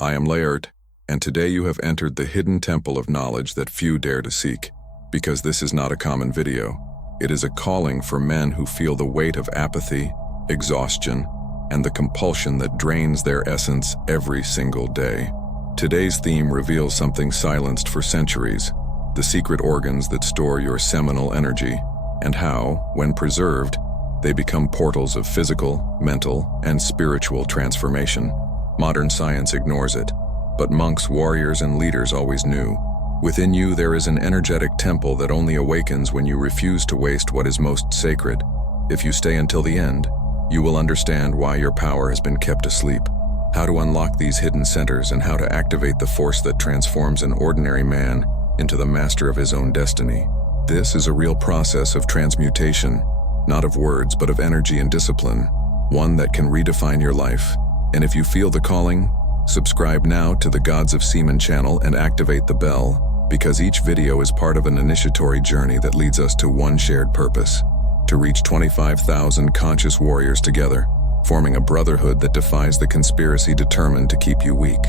I am Laird, and today you have entered the hidden temple of knowledge that few dare to seek. Because this is not a common video, it is a calling for men who feel the weight of apathy, exhaustion, and the compulsion that drains their essence every single day. Today's theme reveals something silenced for centuries, the secret organs that store your seminal energy, and how, when preserved, they become portals of physical, mental, and spiritual transformation. Modern science ignores it, but monks, warriors, and leaders always knew. Within you there is an energetic temple that only awakens when you refuse to waste what is most sacred. If you stay until the end, you will understand why your power has been kept asleep, how to unlock these hidden centers, and how to activate the force that transforms an ordinary man into the master of his own destiny. This is a real process of transmutation, not of words but of energy and discipline, one that can redefine your life. And if you feel the calling, subscribe now to the Gods of Semen channel and activate the bell, because each video is part of an initiatory journey that leads us to one shared purpose: to reach 25,000 conscious warriors together, forming a brotherhood that defies the conspiracy determined to keep you weak.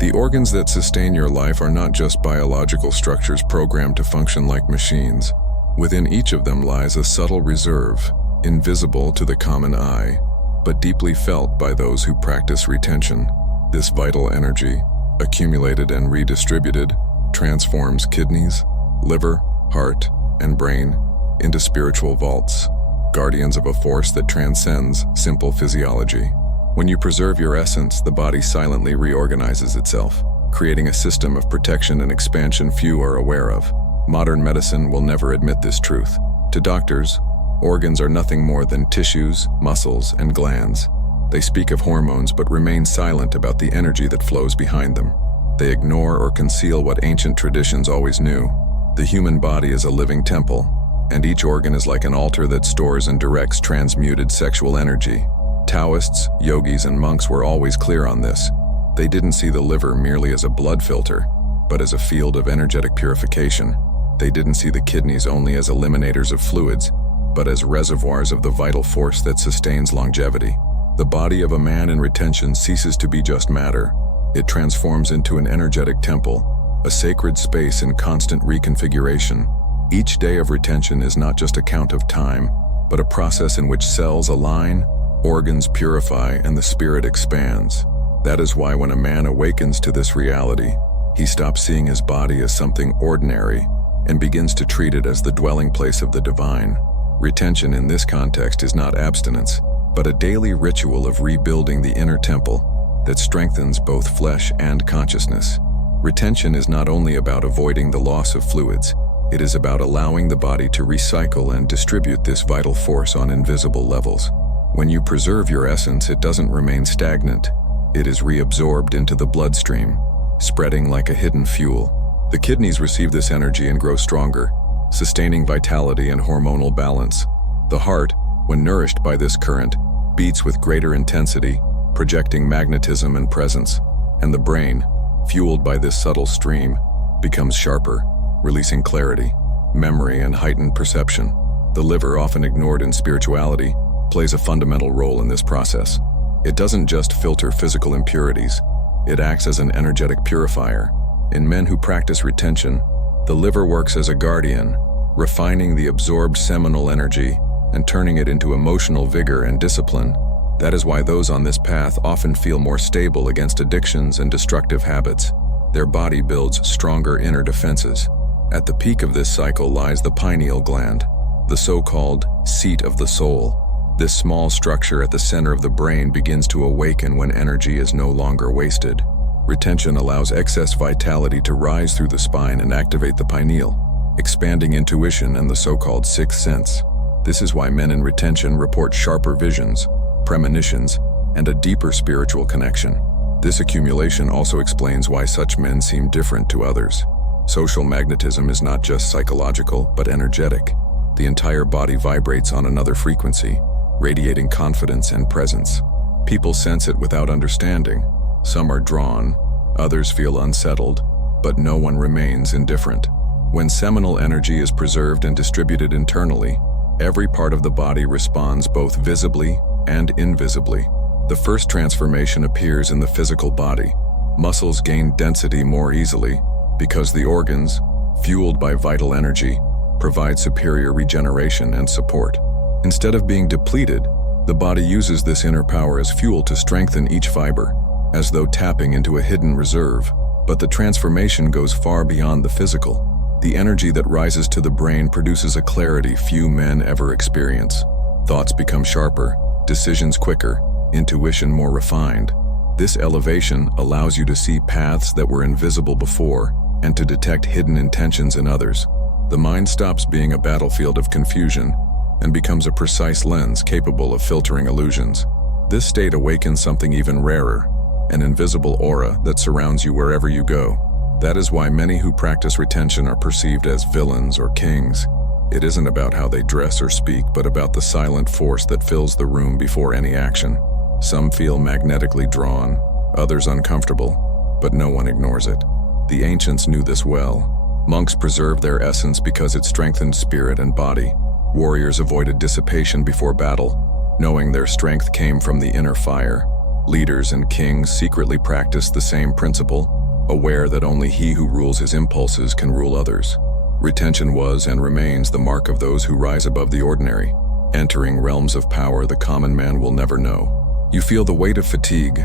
The organs that sustain your life are not just biological structures programmed to function like machines. Within each of them lies a subtle reserve, invisible to the common eye, but deeply felt by those who practice retention. This vital energy, accumulated and redistributed, transforms kidneys, liver, heart, and brain into spiritual vaults, guardians of a force that transcends simple physiology. When you preserve your essence, the body silently reorganizes itself, creating a system of protection and expansion few are aware of. Modern medicine will never admit this truth. To doctors, organs are nothing more than tissues, muscles, and glands. They speak of hormones but remain silent about the energy that flows behind them. They ignore or conceal what ancient traditions always knew. The human body is a living temple, and each organ is like an altar that stores and directs transmuted sexual energy. Taoists, yogis, and monks were always clear on this. They didn't see the liver merely as a blood filter, but as a field of energetic purification. They didn't see the kidneys only as eliminators of fluids, but as reservoirs of the vital force that sustains longevity. The body of a man in retention ceases to be just matter. It transforms into an energetic temple, a sacred space in constant reconfiguration. Each day of retention is not just a count of time, but a process in which cells align, organs purify, and the spirit expands. That is why when a man awakens to this reality, he stops seeing his body as something ordinary and begins to treat it as the dwelling place of the divine. Retention in this context is not abstinence, but a daily ritual of rebuilding the inner temple that strengthens both flesh and consciousness. Retention is not only about avoiding the loss of fluids, it is about allowing the body to recycle and distribute this vital force on invisible levels. When you preserve your essence, it doesn't remain stagnant. It is reabsorbed into the bloodstream, spreading like a hidden fuel. The kidneys receive this energy and grow stronger, sustaining vitality and hormonal balance. The heart, when nourished by this current, beats with greater intensity, projecting magnetism and presence. And the brain, fueled by this subtle stream, becomes sharper, releasing clarity, memory, and heightened perception. The liver, often ignored in spirituality, plays a fundamental role in this process. It doesn't just filter physical impurities, it acts as an energetic purifier. In men who practice retention, the liver works as a guardian, refining the absorbed seminal energy and turning it into emotional vigor and discipline. That is why those on this path often feel more stable against addictions and destructive habits. Their body builds stronger inner defenses. At the peak of this cycle lies the pineal gland, the so-called seat of the soul. This small structure at the center of the brain begins to awaken when energy is no longer wasted. Retention allows excess vitality to rise through the spine and activate the pineal, expanding intuition and the so-called sixth sense. This is why men in retention report sharper visions, premonitions, and a deeper spiritual connection. This accumulation also explains why such men seem different to others. Social magnetism is not just psychological, but energetic. The entire body vibrates on another frequency, radiating confidence and presence. People sense it without understanding. Some are drawn, others feel unsettled, but no one remains indifferent. When seminal energy is preserved and distributed internally, every part of the body responds both visibly and invisibly. The first transformation appears in the physical body. Muscles gain density more easily because the organs, fueled by vital energy, provide superior regeneration and support. Instead of being depleted, the body uses this inner power as fuel to strengthen each fiber, as though tapping into a hidden reserve. But the transformation goes far beyond the physical. The energy that rises to the brain produces a clarity few men ever experience. Thoughts become sharper, decisions quicker, intuition more refined. This elevation allows you to see paths that were invisible before and to detect hidden intentions in others. The mind stops being a battlefield of confusion and becomes a precise lens capable of filtering illusions. This state awakens something even rarer, an invisible aura that surrounds you wherever you go. That is why many who practice retention are perceived as villains or kings. It isn't about how they dress or speak, but about the silent force that fills the room before any action. Some feel magnetically drawn, others uncomfortable, but no one ignores it. The ancients knew this well. Monks preserved their essence because it strengthened spirit and body. Warriors avoided dissipation before battle, knowing their strength came from the inner fire. Leaders and kings secretly practiced the same principle, aware that only he who rules his impulses can rule others. Retention was and remains the mark of those who rise above the ordinary, entering realms of power the common man will never know. You feel the weight of fatigue,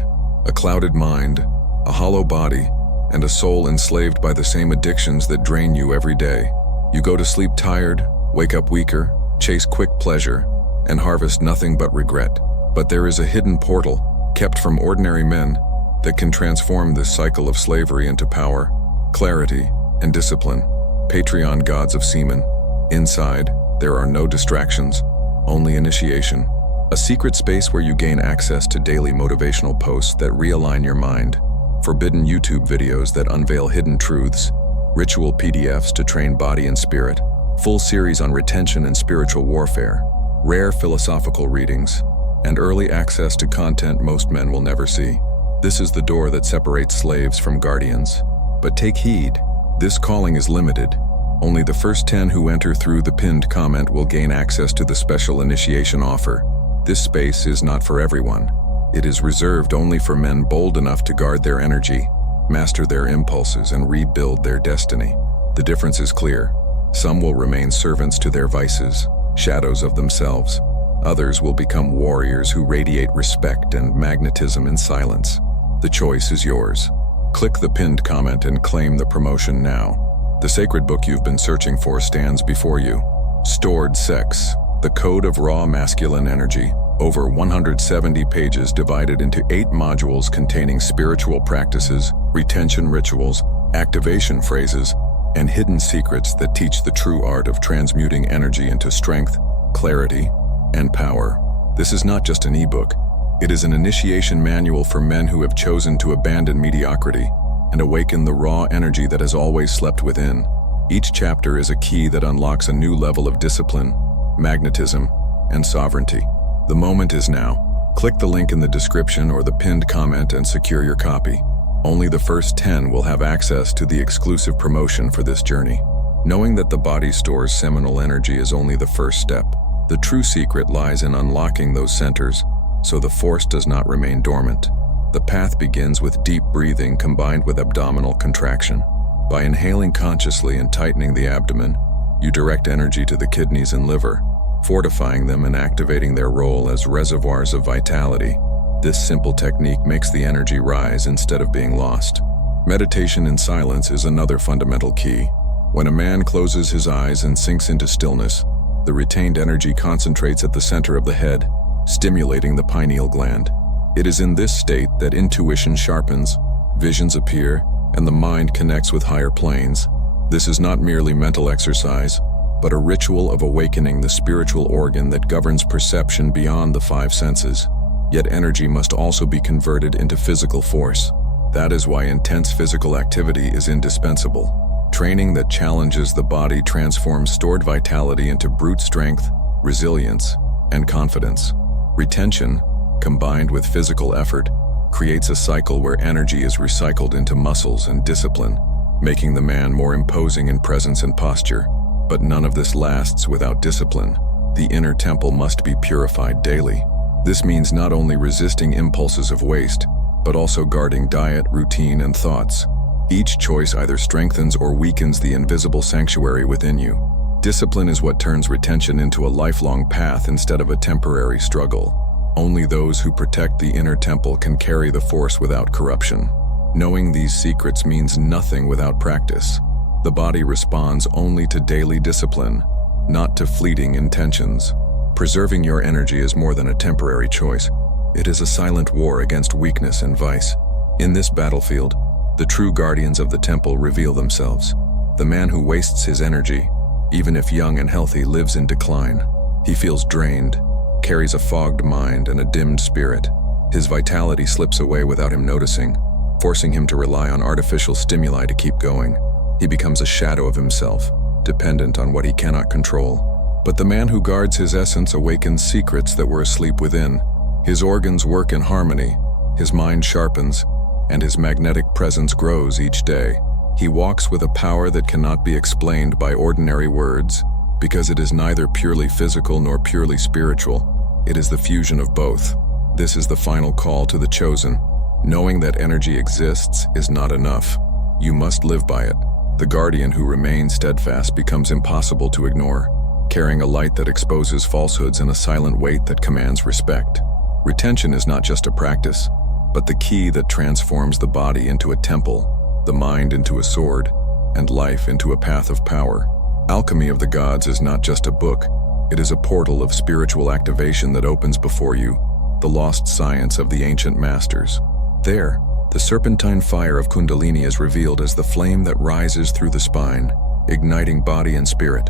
a clouded mind, a hollow body, and a soul enslaved by the same addictions that drain you every day. You go to sleep tired, wake up weaker, chase quick pleasure, and harvest nothing but regret. But there is a hidden portal, kept from ordinary men, that can transform this cycle of slavery into power, clarity, and discipline. Patreon gods of Semen. Inside, there are no distractions, only initiation. A secret space where you gain access to daily motivational posts that realign your mind, forbidden YouTube videos that unveil hidden truths, ritual PDFs to train body and spirit, full series on retention and spiritual warfare, rare philosophical readings, and early access to content most men will never see. This is the door that separates slaves from guardians. But take heed, this calling is limited. Only the first 10 who enter through the pinned comment will gain access to the special initiation offer. This space is not for everyone. It is reserved only for men bold enough to guard their energy, master their impulses, and rebuild their destiny. The difference is clear. Some will remain servants to their vices, shadows of themselves. Others will become warriors who radiate respect and magnetism in silence. The choice is yours. Click the pinned comment and claim the promotion now. The sacred book you've been searching for stands before you. Stored Sex, the Code of Raw Masculine Energy. Over 170 pages divided into 8 modules containing spiritual practices, retention rituals, activation phrases, and hidden secrets that teach the true art of transmuting energy into strength, clarity, and power. This is not just an ebook. It is an initiation manual for men who have chosen to abandon mediocrity and awaken the raw energy that has always slept within. Each chapter is a key that unlocks a new level of discipline, magnetism, and sovereignty. The moment is now. Click the link in the description or the pinned comment and secure your copy. Only the first 10 will have access to the exclusive promotion for this journey. Knowing that the body stores seminal energy is only the first step. The true secret lies in unlocking those centers, so the force does not remain dormant. The path begins with deep breathing combined with abdominal contraction. By inhaling consciously and tightening the abdomen, you direct energy to the kidneys and liver, fortifying them and activating their role as reservoirs of vitality. This simple technique makes the energy rise instead of being lost. Meditation in silence is another fundamental key. When a man closes his eyes and sinks into stillness, the retained energy concentrates at the center of the head, stimulating the pineal gland. It is in this state that intuition sharpens, visions appear, and the mind connects with higher planes. This is not merely mental exercise, but a ritual of awakening the spiritual organ that governs perception beyond the 5 senses. Yet energy must also be converted into physical force. That is why intense physical activity is indispensable. Training that challenges the body transforms stored vitality into brute strength, resilience, and confidence. Retention, combined with physical effort, creates a cycle where energy is recycled into muscles and discipline, making the man more imposing in presence and posture. But none of this lasts without discipline. The inner temple must be purified daily. This means not only resisting impulses of waste, but also guarding diet, routine, and thoughts. Each choice either strengthens or weakens the invisible sanctuary within you. Discipline is what turns retention into a lifelong path instead of a temporary struggle. Only those who protect the inner temple can carry the force without corruption. Knowing these secrets means nothing without practice. The body responds only to daily discipline, not to fleeting intentions. Preserving your energy is more than a temporary choice. It is a silent war against weakness and vice. In this battlefield, the true guardians of the temple reveal themselves. The man who wastes his energy, even if young and healthy, lives in decline. He feels drained, carries a fogged mind and a dimmed spirit. His vitality slips away without him noticing, forcing him to rely on artificial stimuli to keep going. He becomes a shadow of himself, dependent on what he cannot control. But the man who guards his essence awakens secrets that were asleep within. His organs work in harmony, his mind sharpens, and his magnetic presence grows each day. He walks with a power that cannot be explained by ordinary words, because it is neither purely physical nor purely spiritual. It is the fusion of both. This is the final call to the chosen. Knowing that energy exists is not enough. You must live by it. The guardian who remains steadfast becomes impossible to ignore, carrying a light that exposes falsehoods and a silent weight that commands respect. Retention is not just a practice, but the key that transforms the body into a temple, the mind into a sword, and life into a path of power. Alchemy of the Gods is not just a book, it is a portal of spiritual activation that opens before you, the lost science of the ancient masters. There, the serpentine fire of Kundalini is revealed as the flame that rises through the spine, igniting body and spirit.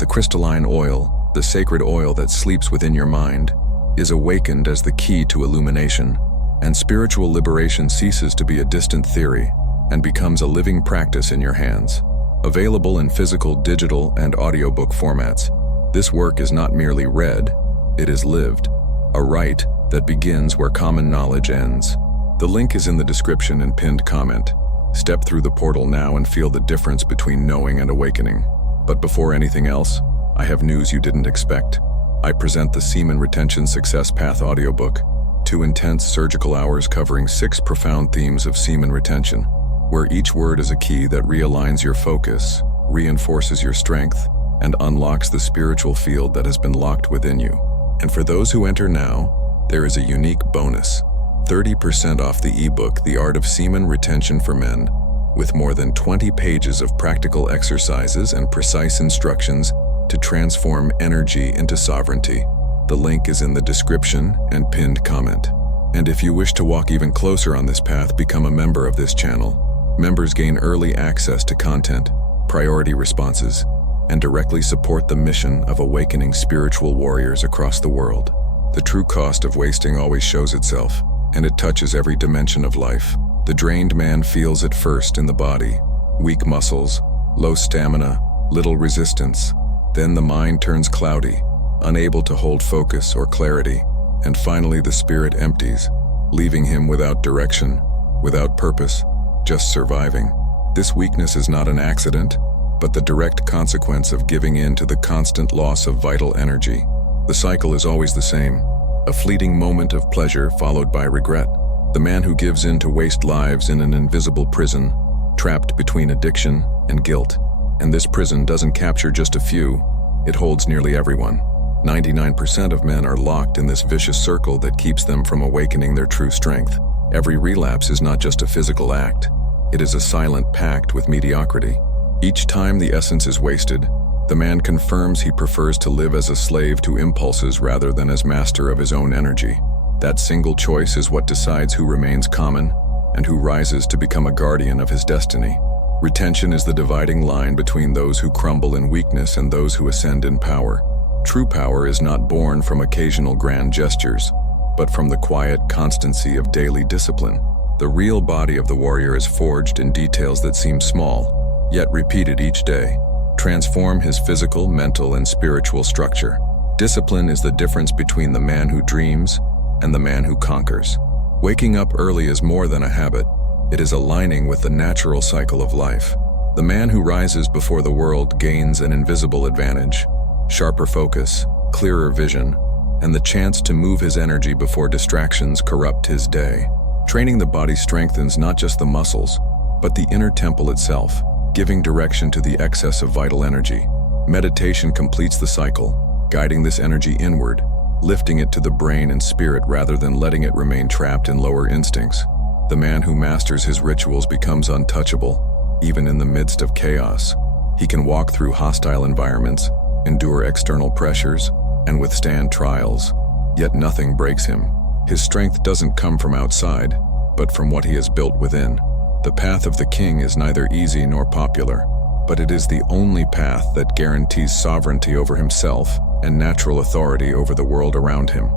The crystalline oil, the sacred oil that sleeps within your mind, is awakened as the key to illumination, and spiritual liberation ceases to be a distant theory and becomes a living practice in your hands. Available in physical, digital, and audiobook formats, this work is not merely read, it is lived, a rite that begins where common knowledge ends. The link is in the description and pinned comment. Step through the portal now and feel the difference between knowing and awakening. But before anything else, I have news you didn't expect. I present the Semen Retention Success Path audiobook, 2 intense surgical hours covering 6 profound themes of semen retention, where each word is a key that realigns your focus, reinforces your strength, and unlocks the spiritual field that has been locked within you. And for those who enter now, there is a unique bonus. 30% off the ebook, The Art of Semen Retention for Men, with more than 20 pages of practical exercises and precise instructions to transform energy into sovereignty. The link is in the description and pinned comment. And if you wish to walk even closer on this path, become a member of this channel. Members gain early access to content, priority responses, and directly support the mission of awakening spiritual warriors across the world. The true cost of wasting always shows itself, and it touches every dimension of life. The drained man feels it first in the body. Weak muscles, low stamina, little resistance. Then the mind turns cloudy, unable to hold focus or clarity, and finally the spirit empties, leaving him without direction, without purpose, just surviving. This weakness is not an accident, but the direct consequence of giving in to the constant loss of vital energy. The cycle is always the same, a fleeting moment of pleasure followed by regret. The man who gives in to waste lives in an invisible prison, trapped between addiction and guilt. And this prison doesn't capture just a few, it holds nearly everyone. 99% of men are locked in this vicious circle that keeps them from awakening their true strength. Every relapse is not just a physical act, it is a silent pact with mediocrity. Each time the essence is wasted, the man confirms he prefers to live as a slave to impulses rather than as master of his own energy. That single choice is what decides who remains common and who rises to become a guardian of his destiny. Retention is the dividing line between those who crumble in weakness and those who ascend in power. True power is not born from occasional grand gestures, but from the quiet constancy of daily discipline. The real body of the warrior is forged in details that seem small, yet repeated each day, transform his physical, mental, and spiritual structure. Discipline is the difference between the man who dreams and the man who conquers. Waking up early is more than a habit. It is aligning with the natural cycle of life. The man who rises before the world gains an invisible advantage, sharper focus, clearer vision, and the chance to move his energy before distractions corrupt his day. Training the body strengthens not just the muscles, but the inner temple itself, giving direction to the excess of vital energy. Meditation completes the cycle, guiding this energy inward, lifting it to the brain and spirit rather than letting it remain trapped in lower instincts. The man who masters his rituals becomes untouchable, even in the midst of chaos. He can walk through hostile environments, endure external pressures, and withstand trials. Yet nothing breaks him. His strength doesn't come from outside, but from what he has built within. The path of the king is neither easy nor popular, but it is the only path that guarantees sovereignty over himself and natural authority over the world around him.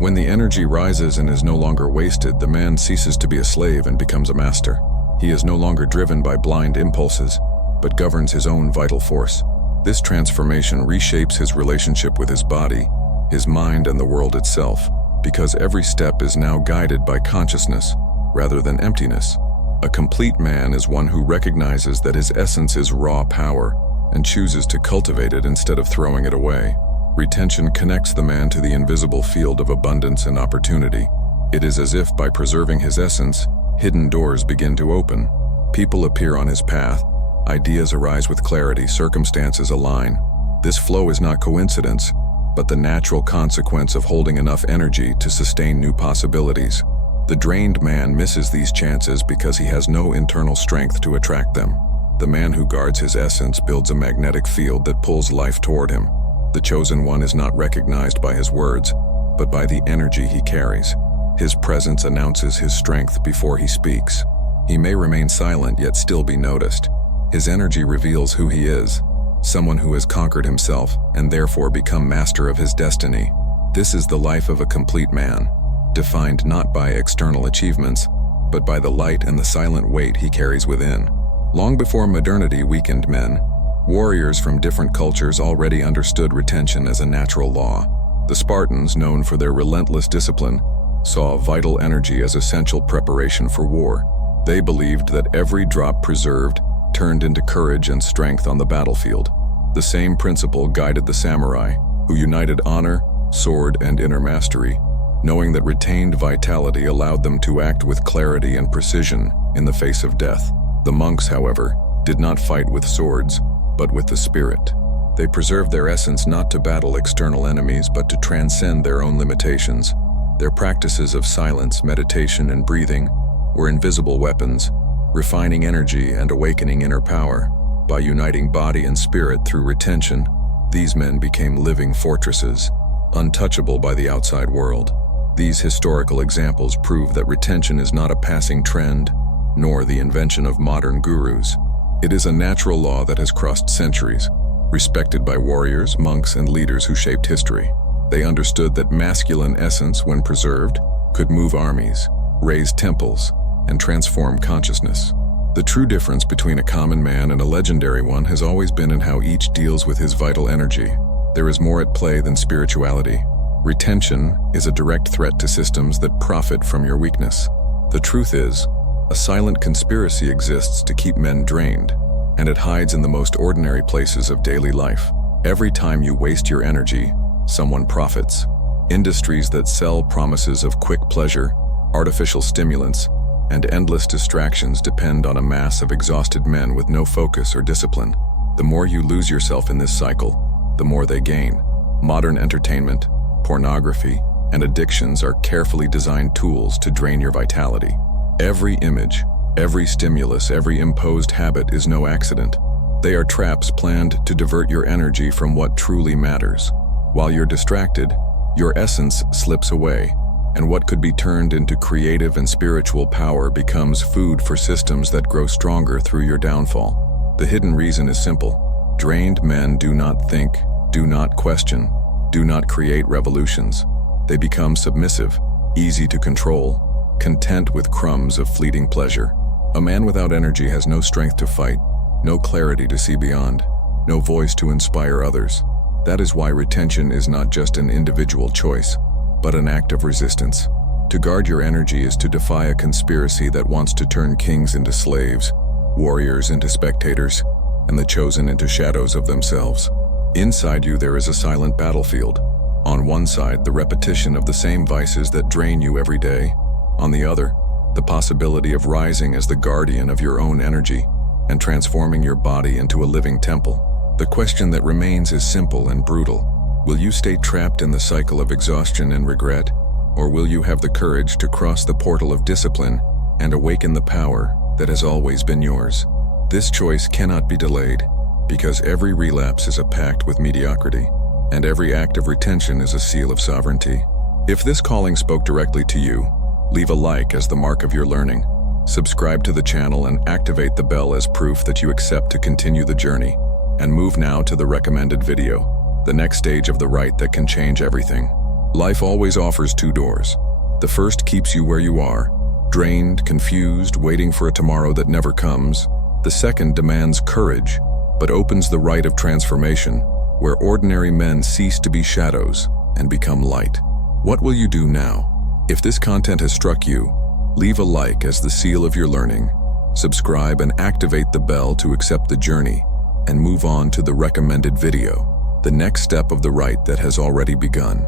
When the energy rises and is no longer wasted, the man ceases to be a slave and becomes a master. He is no longer driven by blind impulses, but governs his own vital force. This transformation reshapes his relationship with his body, his mind, and the world itself, because every step is now guided by consciousness rather than emptiness. A complete man is one who recognizes that his essence is raw power and chooses to cultivate it instead of throwing it away. Retention connects the man to the invisible field of abundance and opportunity. It is as if by preserving his essence, hidden doors begin to open. People appear on his path, ideas arise with clarity, circumstances align. This flow is not coincidence, but the natural consequence of holding enough energy to sustain new possibilities. The drained man misses these chances because he has no internal strength to attract them. The man who guards his essence builds a magnetic field that pulls life toward him. The chosen one is not recognized by his words, but by the energy he carries. His presence announces his strength before he speaks. He may remain silent yet still be noticed. His energy reveals who he is, someone who has conquered himself and therefore become master of his destiny. This is the life of a complete man, defined not by external achievements, but by the light and the silent weight he carries within. Long before modernity weakened men, warriors from different cultures already understood retention as a natural law. The Spartans, known for their relentless discipline, saw vital energy as essential preparation for war. They believed that every drop preserved turned into courage and strength on the battlefield. The same principle guided the samurai, who united honor, sword, and inner mastery, knowing that retained vitality allowed them to act with clarity and precision in the face of death. The monks, however, did not fight with swords, but with the spirit. They preserved their essence not to battle external enemies, but to transcend their own limitations. Their practices of silence, meditation, and breathing were invisible weapons, refining energy and awakening inner power. By uniting body and spirit through retention, these men became living fortresses, untouchable by the outside world. These historical examples prove that retention is not a passing trend, nor the invention of modern gurus. It is a natural law that has crossed centuries, respected by warriors, monks, and leaders who shaped history. They understood that masculine essence, when preserved, could move armies, raise temples, and transform consciousness. The true difference between a common man and a legendary one has always been in how each deals with his vital energy. There is more at play than spirituality. Retention is a direct threat to systems that profit from your weakness. The truth is, a silent conspiracy exists to keep men drained, and it hides in the most ordinary places of daily life. Every time you waste your energy, someone profits. Industries that sell promises of quick pleasure, artificial stimulants, and endless distractions depend on a mass of exhausted men with no focus or discipline. The more you lose yourself in this cycle, the more they gain. Modern entertainment, pornography, and addictions are carefully designed tools to drain your vitality. Every image, every stimulus, every imposed habit is no accident. They are traps planned to divert your energy from what truly matters. While you're distracted, your essence slips away, and what could be turned into creative and spiritual power becomes food for systems that grow stronger through your downfall. The hidden reason is simple. Drained men do not think, do not question, do not create revolutions. They become submissive, easy to control, content with crumbs of fleeting pleasure. A man without energy has no strength to fight, no clarity to see beyond, no voice to inspire others. That is why retention is not just an individual choice, but an act of resistance. To guard your energy is to defy a conspiracy that wants to turn kings into slaves, warriors into spectators, and the chosen into shadows of themselves. Inside you there is a silent battlefield. On one side, the repetition of the same vices that drain you every day. On the other, the possibility of rising as the guardian of your own energy and transforming your body into a living temple. The question that remains is simple and brutal. Will you stay trapped in the cycle of exhaustion and regret, or will you have the courage to cross the portal of discipline and awaken the power that has always been yours? This choice cannot be delayed, because every relapse is a pact with mediocrity, and every act of retention is a seal of sovereignty. If this calling spoke directly to you, leave a like as the mark of your learning. Subscribe to the channel and activate the bell as proof that you accept to continue the journey. And move now to the recommended video, the next stage of the rite that can change everything. Life always offers two doors. The first keeps you where you are, drained, confused, waiting for a tomorrow that never comes. The second demands courage, but opens the rite of transformation, where ordinary men cease to be shadows and become light. What will you do now? If this content has struck you, leave a like as the seal of your learning, subscribe and activate the bell to accept the journey, and move on to the recommended video, the next step of the rite that has already begun.